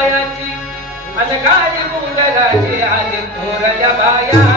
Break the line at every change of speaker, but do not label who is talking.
गायाची आणि गाय कुंडलाची आज थोरल्या बाया.